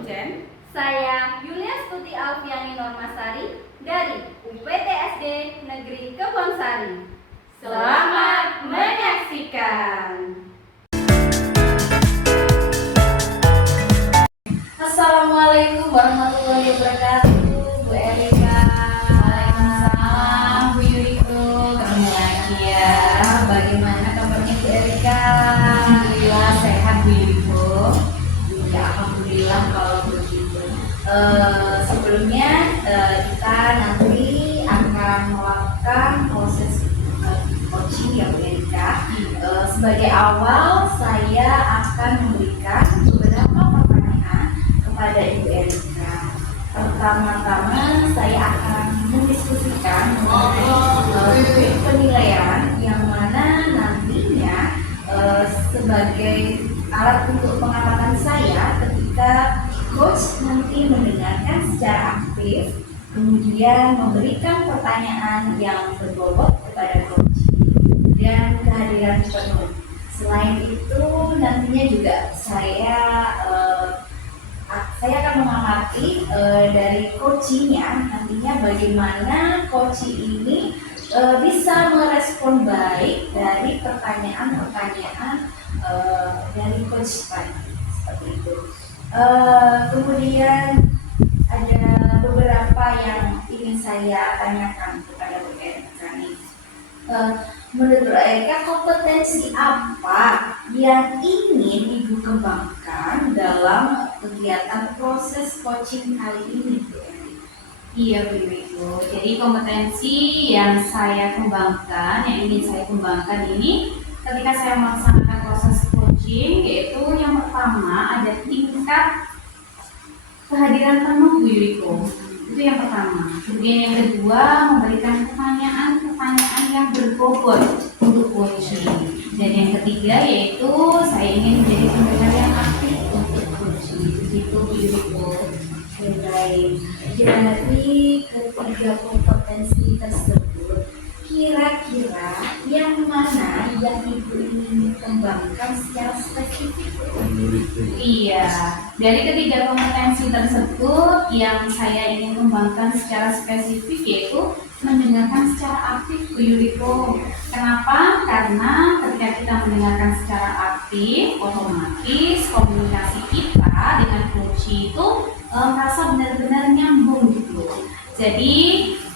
Ujen. Saya Yulia Stuti Alfiani Normasari dari UPTSD Negeri Kebonsari. Selamat menyaksikan. Assalamualaikum warahmatullahi wabarakatuh, Bu Erika. Waalaikumsalam, Bu Yuriko. Ketemu lagi ya. Bagaimana kabarnya Bu Erika? Alhamdulillah sehat, Bu Yuriko. Ya, alhamdulillah kalau begitu. Sebelumnya kita nanti akan melakukan proses coaching ya Bu Erika. Sebagai awal saya akan memberikan beberapa pertanyaan kepada Ibu Erika. Pertama-tama saya akan mendiskusikan mengenai penilaian yang mana nantinya sebagai alat untuk pengamatan saya ketika coach nanti mendengarkan secara aktif, kemudian memberikan pertanyaan yang berbobot kepada coach dan kehadiran penuh. Selain itu nantinya juga saya akan mengamati dari coachingnya nantinya bagaimana coach ini bisa merespon baik dari pertanyaan-pertanyaan dari coach tadi, seperti itu. Kemudian ada beberapa yang ingin saya tanyakan kepada Bu Erika nih. Menurut Bu Erika, kompetensi apa yang ingin Ibu kembangkan dalam kegiatan proses coaching kali ini, Bu Erika? Iya, Bu Yuriko. Jadi kompetensi yang saya kembangkan, yang ingin saya kembangkan ini ketika saya melaksanakan proses coaching, yaitu yang pertama ada tingkat kehadiran penuh, Bu Yuriko. Itu yang pertama. Kemudian yang kedua, memberikan pertanyaan-pertanyaan yang berbobot untuk coaching. Dan yang ketiga yaitu saya ingin menjadi pendengar yang aktif untuk coaching. Begitu, Bu Yuriko. Baik. Dari ketiga kompetensi tersebut, kira-kira yang mana yang Ibu ingin kembangkan secara spesifik? Iya, dari ketiga kompetensi tersebut yang saya ingin kembangkan secara spesifik yaitu mendengarkan secara aktif, Bu Yuriko. Kenapa? Karena ketika kita mendengarkan secara aktif, otomatis komunikasi kita dengan coach itu merasa benar-benar nyambung gitu. Jadi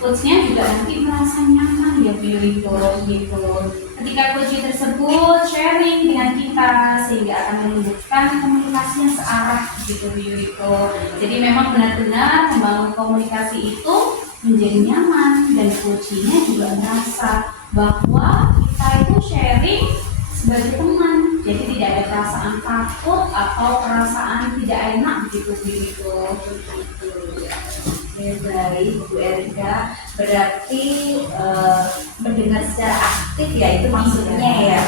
coachnya juga nanti merasa nyaman ya Bu Yuriko gitu. Ketika coach tersebut sharing dengan kita sehingga akan menunjukkan komunikasi yang searah gitu Bu Yuriko. Jadi memang benar-benar membangun komunikasi itu menjadi nyaman dan coachnya juga merasa bahwa kita itu sharing sebagai teman, jadi tidak ada perasaan takut atau perasaan tidak enak gitu begitu. Baik, Bu Erika, berarti mendengar secara aktif ya itu maksudnya ya.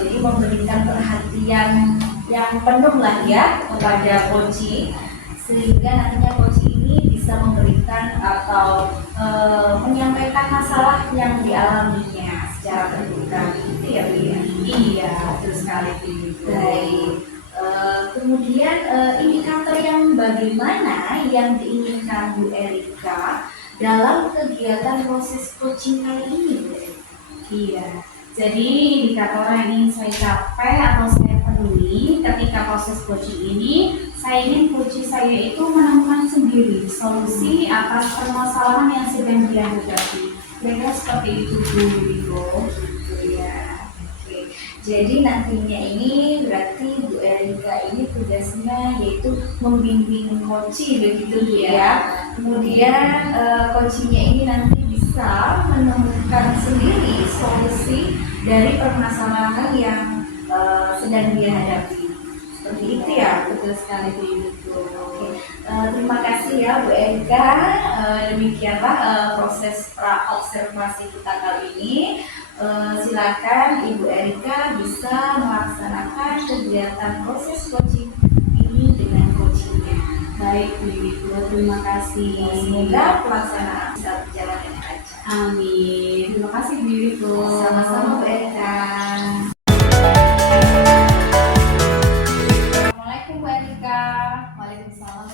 Jadi memberikan perhatian yang penuh lah ya kepada coach, sehingga nantinya coach ini bisa memberikan atau menyampaikan masalah yang dialaminya secara terbuka gitu ya Bu ya. Iya, betul sekali Bu. Baik. Kemudian indikator yang bagaimana yang diinginkan Bu Erika dalam kegiatan proses coaching kali ini, Bu Erika? Iya, jadi indikator yang ingin saya capai atau saya penuhi ketika proses coaching ini, saya ingin coach saya itu menemukan sendiri solusi atas permasalahan yang sedang dia hadapi. Kira-kira seperti itu Bu Yuriko. Ya, oke. Jadi nantinya ini berarti Bu Erika ini tugasnya yaitu membimbing coach begitu Bu ya. Kemudian coachnya ini nanti bisa menemukan sendiri solusi dari permasalahan yang sedang dia hadapi. Seperti itu ya. Betul sekali Bu Yuriko. Oke. Terima kasih ya Bu Erika. Demikianlah proses pra-observasi kita kali ini. Silakan Ibu Erika bisa melaksanakan kegiatan proses coaching ini dengan coachingnya. Baik Bu Yuriko, terima kasih. Semoga pelaksanaan bisa berjalan dengan lancar. Amin. Terima kasih Bu Yuriko. Sama-sama Bu Erika. Assalamualaikum Bu Erika. Waalaikumsalam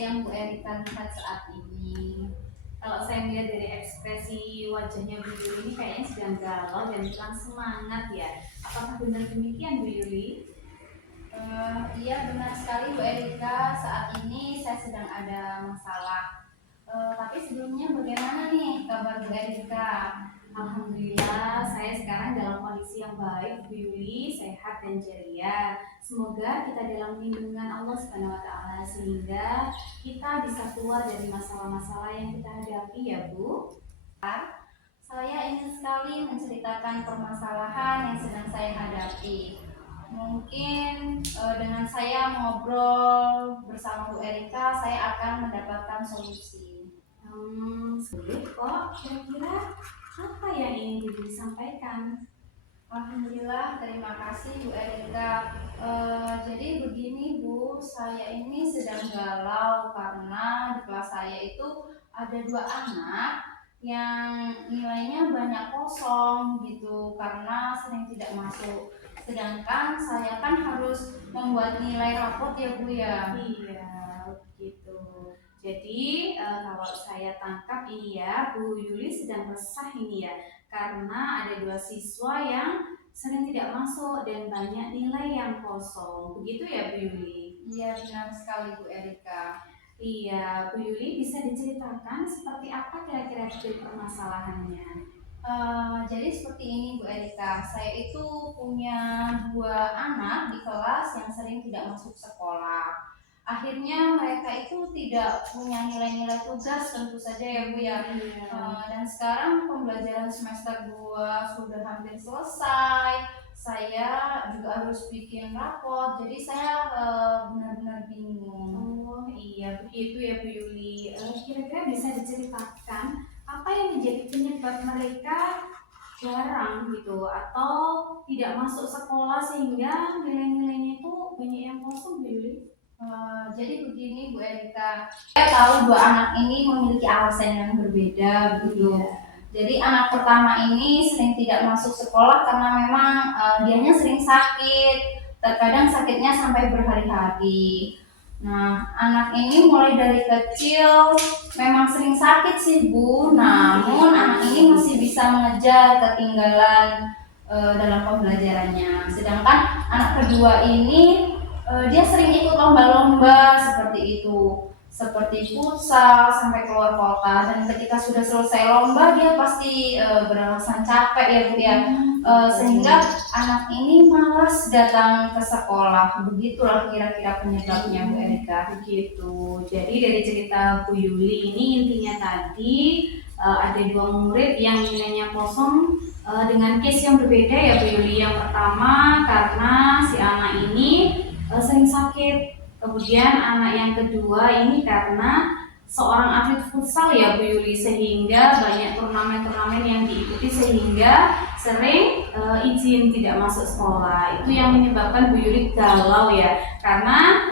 yang Bu Erika lihat saat ini? Kalau saya melihat dari ekspresi wajahnya Bu Yuli ini kayaknya sedang galau dan kurang semangat ya. Apakah benar demikian Bu Yuli? Iya benar sekali Bu Erika, saat ini saya sedang ada masalah. Tapi sebelumnya bagaimana nih kabar Bu Erika? Alhamdulillah, saya sekarang dalam kondisi yang baik, Bu Yuli, sehat dan ceria. Semoga kita dalam lindungan Allah Subhanahu wa Ta'ala sehingga kita bisa keluar dari masalah-masalah yang kita hadapi, ya Bu. Saya ingin sekali menceritakan permasalahan yang sedang saya hadapi. Mungkin dengan saya ngobrol bersama Bu Erika, saya akan mendapatkan solusi. Sulit kok. Kira-kira apa yang ingin Bu Yuli sampaikan? Alhamdulillah, terima kasih Bu Erika. Jadi begini Bu, saya ini sedang galau karena di kelas saya itu ada 2 anak yang nilainya banyak kosong gitu karena sering tidak masuk. Sedangkan saya kan harus membuat nilai rapot ya Bu ya. Iya, begitu. Jadi kalau saya tangkap ini ya, Bu Yuli sedang resah ini ya, karena ada 2 siswa yang sering tidak masuk dan banyak nilai yang kosong. Begitu ya Bu Yuli? Iya benar sekali Bu Erika. Iya, Bu Yuli bisa diceritakan seperti apa kira-kira dari permasalahannya? Jadi seperti ini Bu Erika, saya itu punya 2 anak di kelas yang sering tidak masuk sekolah. Akhirnya mereka itu tidak punya nilai-nilai tugas tentu saja ya Bu ya. Dan sekarang pembelajaran semester 2 sudah hampir selesai. Saya juga harus bikin rapot, jadi saya benar-benar bingung. Oh iya, begitu ya Bu Yuli. Kira-kira bisa diceritakan apa yang menjadi penyebab mereka jarang gitu atau tidak masuk sekolah sehingga nilai-nilainya itu banyak yang kosong Bu Yuli? Jadi begini Bu Erika, saya tahu 2 anak ini memiliki alasan yang berbeda gitu. Jadi anak pertama ini sering tidak masuk sekolah karena memang dianya sering sakit, terkadang sakitnya sampai berhari-hari. Nah, anak ini mulai dari kecil memang sering sakit sih Bu, namun anak ini masih bisa mengejar ketinggalan dalam pembelajarannya. Sedangkan anak kedua ini dia sering ikut lomba-lomba seperti itu, seperti futsal sampai keluar kota, dan ketika sudah selesai lomba dia pasti beralasan capek ya Bu ya. Sehingga anak ini malas datang ke sekolah. Begitulah kira-kira penyebabnya Bu Erika. Begitu. Jadi dari cerita Bu Yuli ini intinya tadi ada 2 murid yang nilainya kosong dengan case yang berbeda ya Bu Yuli. Yang pertama karena si anak ini sering sakit. Kemudian anak yang kedua ini karena seorang atlet futsal ya Bu Yuli, sehingga banyak turnamen-turnamen yang diikuti sehingga sering izin tidak masuk sekolah. Itu yang menyebabkan Bu Yuli galau ya, karena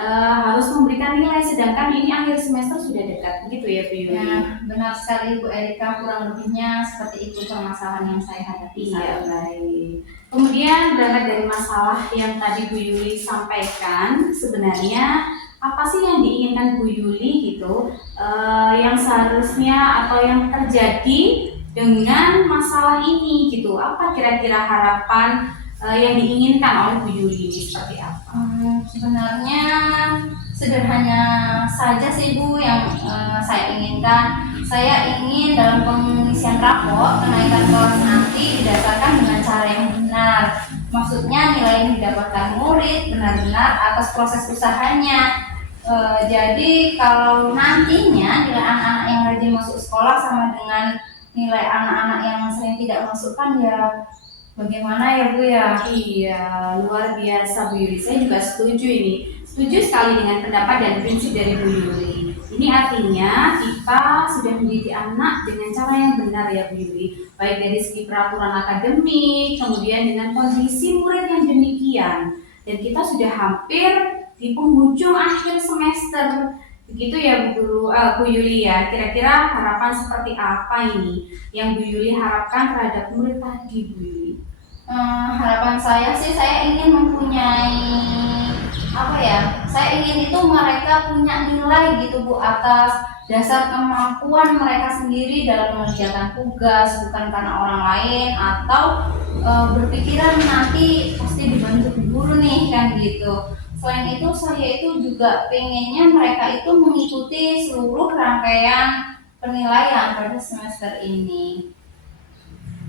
harus memberikan nilai sedangkan ini akhir semester sudah dekat. Begitu ya Bu Yuli? Nah, benar sekali Bu Erika, kurang lebihnya seperti itu permasalahan yang saya hadapi. Iya, baik. Kemudian berangkat dari masalah yang tadi Bu Yuli sampaikan, sebenarnya apa sih yang diinginkan Bu Yuli gitu, yang seharusnya atau yang terjadi dengan masalah ini gitu? Apa kira-kira harapan yang diinginkan oleh Bu Yuli ini seperti apa? Sebenarnya sederhana saja sih Bu yang saya inginkan. Saya ingin dalam pengisian raport kenaikan kelas nanti didasarkan dengan cara yang benar. Maksudnya nilai yang didapatkan murid benar-benar atas proses usahanya. Jadi kalau nantinya nilai anak-anak yang rajin masuk sekolah sama dengan nilai anak-anak yang sering tidak masuk kan ya bagaimana ya Bu ya? Iya, luar biasa Bu Yuli. Saya juga setuju ini. Setuju sekali dengan pendapat dan prinsip dari Bu Yuli. Ini artinya kita sudah mendidik anak dengan cara yang benar ya Bu Yuli. Baik dari segi peraturan akademik, kemudian dengan kondisi murid yang demikian. Dan kita sudah hampir di penghujung akhir semester. Begitu ya Bu Yuli ya. Kira-kira harapan seperti apa ini yang Bu Yuli harapkan terhadap murid tadi Bu Yuli? Harapan saya sih saya ingin mempunyai saya ingin itu mereka punya nilai gitu Bu, atas dasar kemampuan mereka sendiri dalam mengerjakan tugas, bukan karena orang lain atau berpikiran nanti pasti dibantu guru nih kan gitu. Selain itu saya itu juga pengennya mereka itu mengikuti seluruh rangkaian penilaian pada semester ini.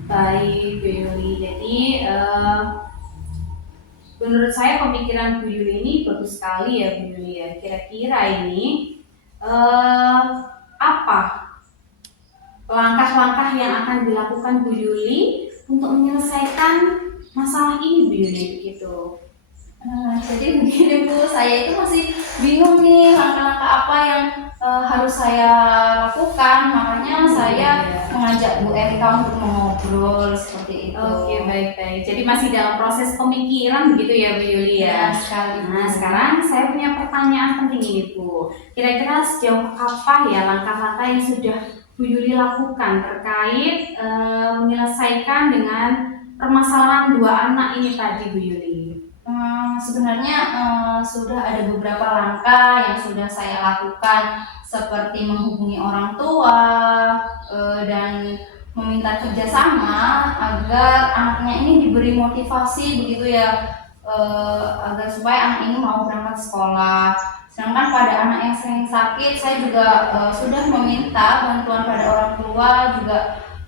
Baik, Bu Yuli. Jadi menurut saya pemikiran Bu Yuli ini bagus sekali ya, Bu Yuli ya. Kira-kira ini apa langkah-langkah yang akan dilakukan Bu Yuli untuk menyelesaikan masalah ini, Bu Yuli gitu? Jadi begini Bu, saya itu masih bingung nih langkah-langkah apa yang harus saya lakukan, makanya saya mengajak Bu Erika untuk mengobrol seperti itu. Oke, baik-baik. Jadi masih dalam proses pemikiran begitu ya Bu Yuli ya? Sekali. Nah, sekarang saya punya pertanyaan penting ini Bu. Kira-kira sejauh apa ya langkah-langkah yang sudah Bu Yuli lakukan terkait menyelesaikan dengan permasalahan dua anak ini tadi, Bu Yuli? Sebenarnya sudah ada beberapa langkah yang sudah saya lakukan, seperti menghubungi orang tua dan meminta kerjasama agar anaknya ini diberi motivasi begitu ya, agar supaya anak ini mau berangkat sekolah. Sedangkan pada anak yang sering sakit, saya juga sudah meminta bantuan pada orang tua, juga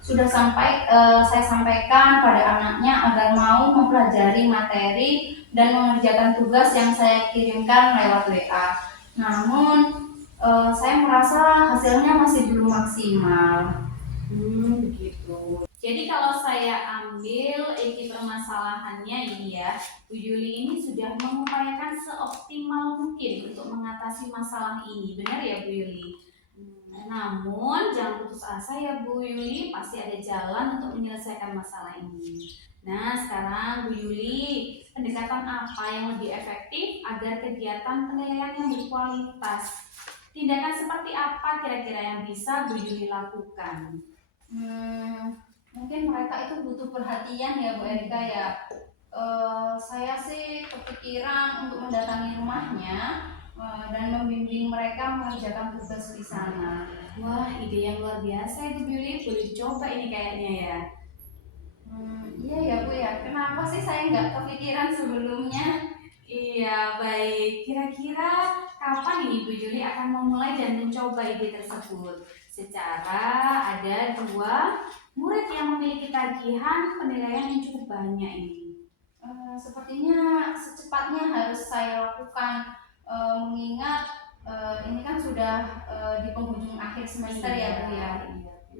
sudah saya sampaikan pada anaknya agar mau mempelajari materi dan mengerjakan tugas yang saya kirimkan lewat WA. Namun saya merasa hasilnya masih belum maksimal. Begitu. Jadi kalau saya ambil inti permasalahannya ini ya, Bu Yuli ini sudah mengupayakan seoptimal mungkin untuk mengatasi masalah ini, benar ya Bu Yuli? Namun jangan putus asa ya Bu Yuli, pasti ada jalan untuk menyelesaikan masalah ini. Nah sekarang Bu Yuli, pendekatan apa yang lebih efektif agar kegiatan penilaian yang berkualitas? Tindakan seperti apa kira-kira yang bisa Bu Yuli lakukan? Mungkin mereka itu butuh perhatian ya Bu Erika ya. Saya sih kepikiran untuk mendatangi rumahnya dan membimbing mereka mengerjakan tugas di sana. Wah, ide yang luar biasa itu Bu Yuli, boleh dicoba ini kayaknya ya. Iya ya Bu ya, kenapa sih saya nggak kepikiran sebelumnya? Iya, baik. Kira-kira kapan ini Bu Yuli akan memulai dan mencoba ide tersebut? Secara ada dua murid yang memiliki tagihan penilaian yang cukup banyak ini. Sepertinya secepatnya harus saya lakukan, mengingat ini kan sudah di penghujung akhir semester ya Bu ya. Iya, Bu.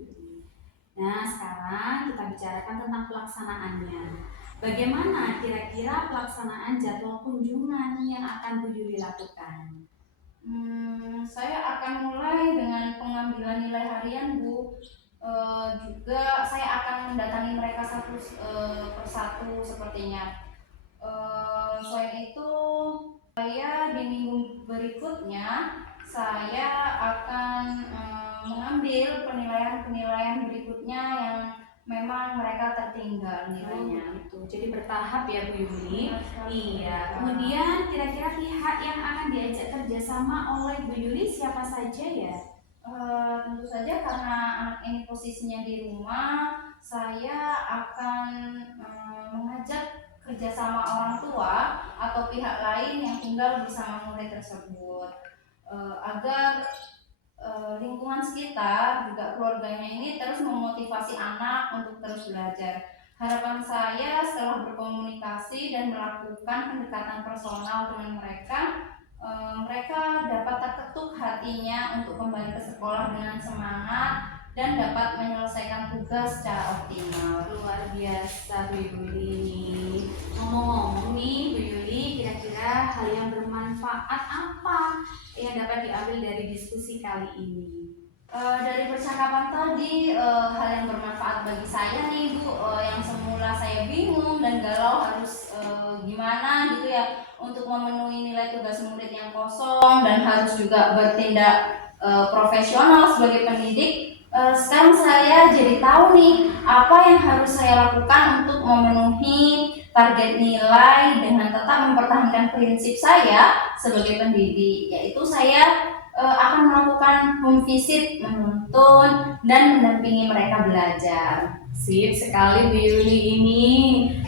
Nah, sekarang kita bicarakan tentang pelaksanaannya. Bagaimana kira-kira pelaksanaan jadwal kunjungan yang akan Bu Yuli lakukan? Saya akan mulai dengan pengambilan nilai harian Bu. Juga saya akan mendatangi mereka satu persatu sepertinya. Selain itu, saya di minggu berikutnya saya akan mengambil penilaian berikutnya yang memang mereka tertinggal nilainya. Gitu. Jadi bertahap ya Bu Yuli. Iya. Kemudian kira-kira pihak yang akan diajak kerjasama oleh Bu Yuli siapa saja ya? Tentu saja karena anak ini posisinya di rumah, saya akan mengajak kerjasama orang tua atau pihak lain yang tinggal bersama murid tersebut, agar lingkungan sekitar juga keluarganya ini terus memotivasi anak untuk terus belajar. Harapan saya setelah berkomunikasi dan melakukan pendekatan personal dengan mereka, mereka dapat terketuk hatinya untuk kembali ke sekolah dengan semangat dan dapat menyelesaikan tugas secara optimal. Luar biasa Bu Yuli. Ngomong-ngomong nih Bu Yuli, kira-kira hal yang bermanfaat apa yang dapat diambil dari diskusi kali ini? Dari percakapan tadi, hal yang bermanfaat bagi saya nih Bu, yang semula saya bingung dan galau harus gimana gitu ya untuk memenuhi nilai tugas murid yang kosong dan harus juga bertindak profesional sebagai pendidik. Sekarang saya jadi tahu nih apa yang harus saya lakukan untuk memenuhi target nilai dengan tetap mempertahankan prinsip saya sebagai pendidik, yaitu saya akan melakukan home visit, menuntun, dan mendampingi mereka belajar. Sip sekali Bu Yuli ini.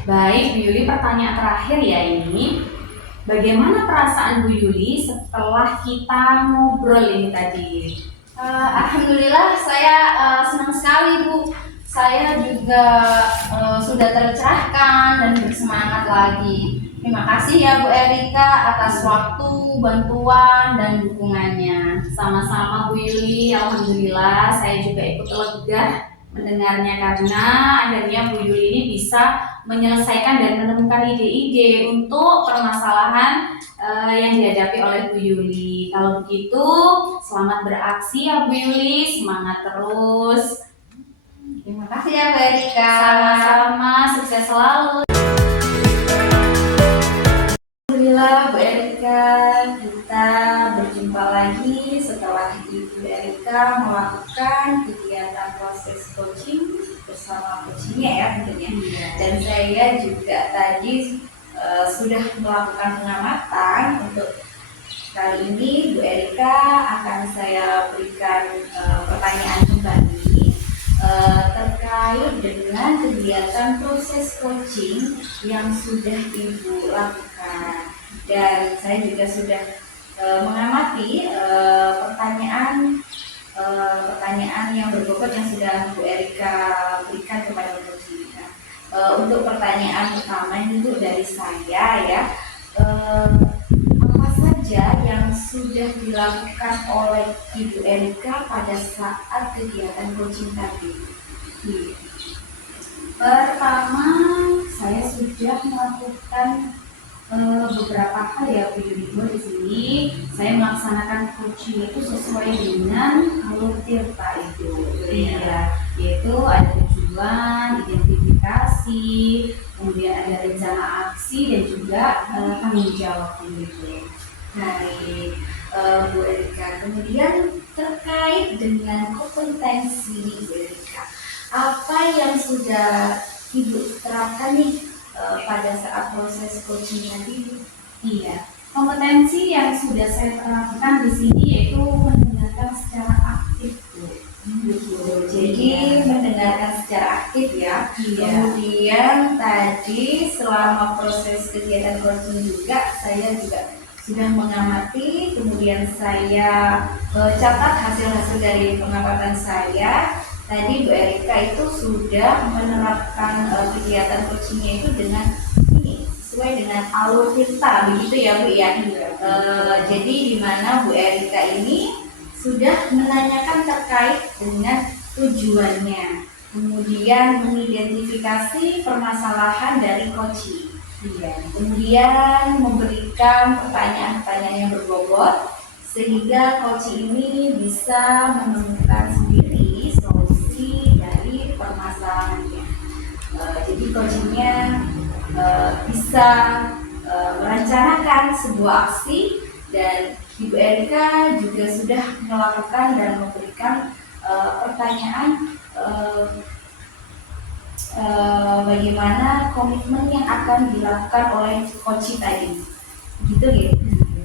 Baik Bu Yuli, pertanyaan terakhir ya ini. Bagaimana perasaan Bu Yuli setelah kita ngobrol ini tadi? Alhamdulillah saya senang sekali Bu. Saya juga sudah tercerahkan dan bersemangat lagi. Terima kasih ya Bu Erika atas waktu, bantuan, dan dukungannya. Sama-sama Bu Yuli, alhamdulillah saya juga ikut lega mendengarnya karena akhirnya Bu Yuli ini bisa menyelesaikan dan menemukan ide-ide untuk permasalahan yang dihadapi oleh Bu Yuli. Kalau begitu, selamat beraksi ya Bu Yuli, semangat terus. Terima kasih ya Bu Erika. Sama-sama, sukses selalu. Alhamdulillah Bu Erika, kita berjumpa lagi setelah Ibu Erika melakukan kegiatan proses coaching bersama coachingnya ya tentunya. Dan saya juga tadi sudah melakukan pengamatan. Untuk kali ini Bu Erika akan saya berikan pertanyaan kembali terkait dengan kegiatan proses coaching yang sudah Ibu lakukan. Dan saya juga sudah mengamati pertanyaan yang berbobot yang sudah Bu Erika berikan kepada Bu Erika. Untuk pertanyaan pertama itu dari saya ya, apa saja yang sudah dilakukan oleh Ibu Erika pada saat kegiatan coaching tadi? Pertama, saya sudah melakukan beberapa hal ya Bu Yuli. Di sini saya melaksanakan coaching itu sesuai dengan alur tirta itu. Iya, yaitu ada tujuan, identifikasi, kemudian ada rencana aksi dan juga tanggung jawab gitu. Baik, Bu Erika. Kemudian terkait dengan kompetensi Bu Erika, apa yang sudah Ibu terapkan nih pada saat proses coaching tadi? Iya, kompetensi yang sudah saya terapkan di sini yaitu mendengarkan secara aktif Bu. Jadi mendengarkan secara aktif ya. Kemudian tadi selama proses kegiatan coaching juga saya juga sudah mengamati, kemudian saya catat hasil-hasil dari pengamatan saya. Tadi Bu Erika itu sudah menerapkan kegiatan coachingnya itu dengan ini sesuai dengan alur tirta, begitu ya Bu ya. Jadi di mana Bu Erika ini sudah menanyakan terkait dengan tujuannya, kemudian mengidentifikasi permasalahan dari coaching. Kemudian memberikan pertanyaan-pertanyaan yang berbobot sehingga coaching ini bisa menemukan sendiri solusi dari permasalahannya. Jadi coachingnya bisa merencanakan sebuah aksi, dan Ibu Erika juga sudah melakukan dan memberikan pertanyaan bagaimana komitmen yang akan dilakukan oleh coach tadi, gitu ya.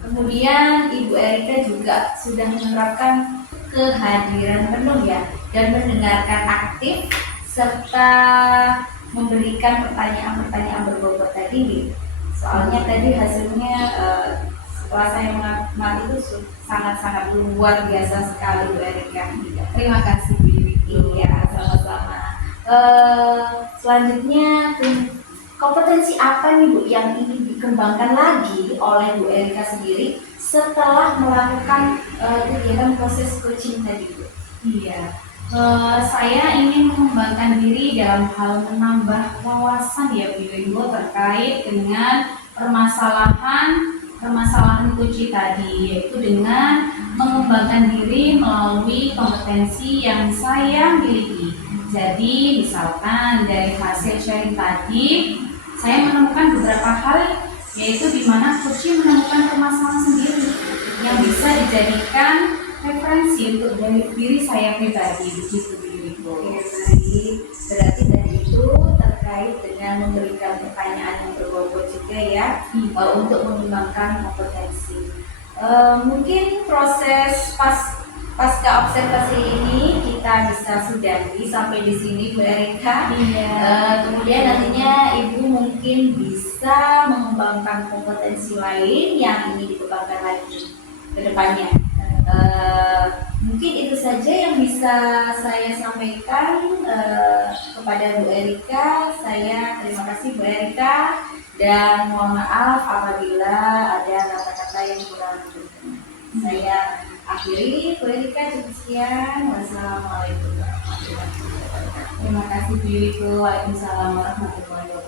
Kemudian Ibu Erika juga sudah menerapkan kehadiran penuh ya, dan mendengarkan aktif serta memberikan pertanyaan-pertanyaan berbobot tadi. Soalnya tadi hasilnya setelah saya mengamati itu sangat-sangat luar biasa sekali Bu Erika. Terima kasih Bu Yuli. Iya, sama-sama. Selanjutnya kompetensi apa nih Bu yang ingin dikembangkan lagi oleh Bu Erika sendiri setelah melakukan kegiatan proses coaching tadi Bu? Iya, saya ingin mengembangkan diri dalam hal menambah wawasan ya Bu Yuli terkait dengan permasalahan kunci tadi, yaitu dengan mengembangkan diri melalui kompetensi yang saya miliki. Jadi misalkan dari hasil sharing tadi, saya menemukan beberapa hal, yaitu di mana coaching menemukan permasalahan sendiri yang bisa dijadikan referensi untuk diri saya pribadi, begitu Bu. Oke, baik. Berarti dari itu terkait dengan memberikan pertanyaan yang ya, untuk mengembangkan kompetensi. Mungkin proses pasca observasi ini kita bisa sudahi sampai di sini Bu Erika. Kemudian nantinya Ibu mungkin bisa mengembangkan kompetensi lain yang ingin dikembangkan lagi ke depannya. Mungkin itu saja yang bisa saya sampaikan kepada Bu Erika. Saya terima kasih Bu Erika dan mohon maaf apabila ada kata-kata yang kurang berkenan. Saya akhiri, Bu Erika, cukup sekian. Wassalamualaikum warahmatullahi wabarakatuh. Terima kasih Bu Yuriko. Waalaikumsalam warahmatullahi wabarakatuh.